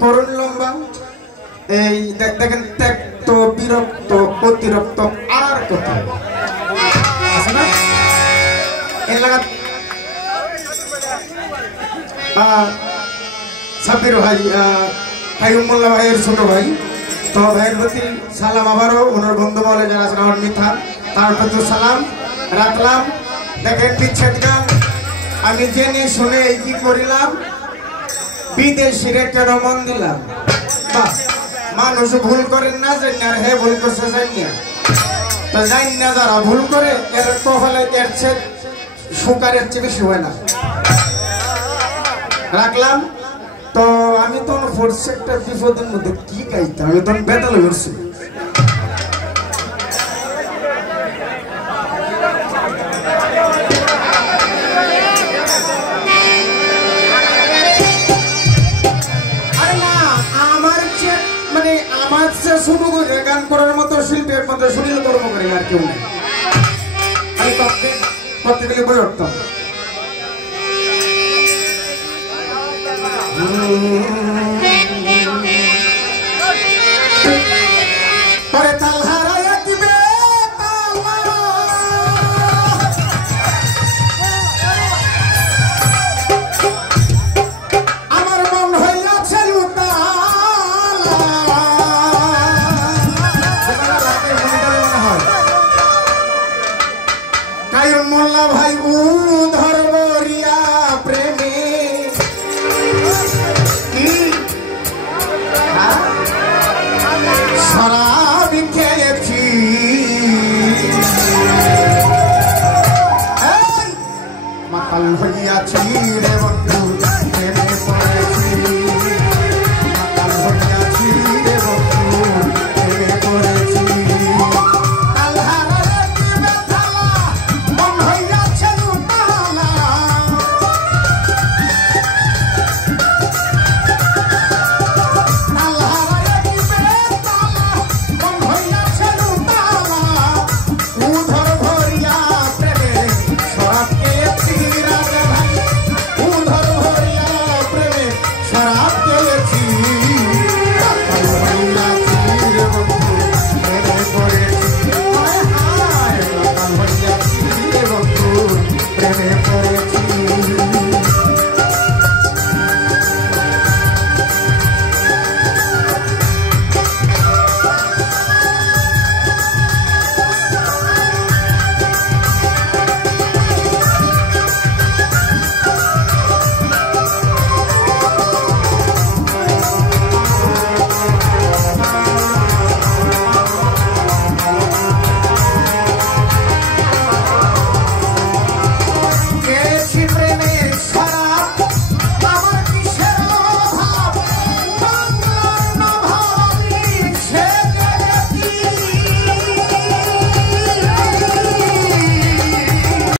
করুন লম্বা এই দেখেন ত্যক্ত বিরক্ত অতিরক্ত আর কত আছে না এলাকা সাবির ভাই হাইমুল্লাহ ভাইয়ের ছোট ভাই তো ভাইয়ের প্রতি সালাম আবারও ওনার বন্ধু বলে যারা আছেন আমার মিথা তার প্রতি সালাম রাখলাম। দেখেন বিচ্ছেদ গান আমি জেনে শুনে কি করিলাম বিদেশিরে কেন মন দিলাম। মানুষ ভুল করেন না জানি আর হে ভুল করছে জানি না তো জানি না যারা ভুল করে এর কপালে এর চেয়ে সুকারের চেয়ে বেশি হয় না রাখলাম। তো আমি তো ফোর্স একটা বিপদের মধ্যে কি গাইতাম আমি তখন বেতাল করছি শুরু করে গান করার মতো শিল্পের মধ্যে সুনীল কর্মকারী আর কেউ নেই। আমি করতে গেলে বই উঠতাম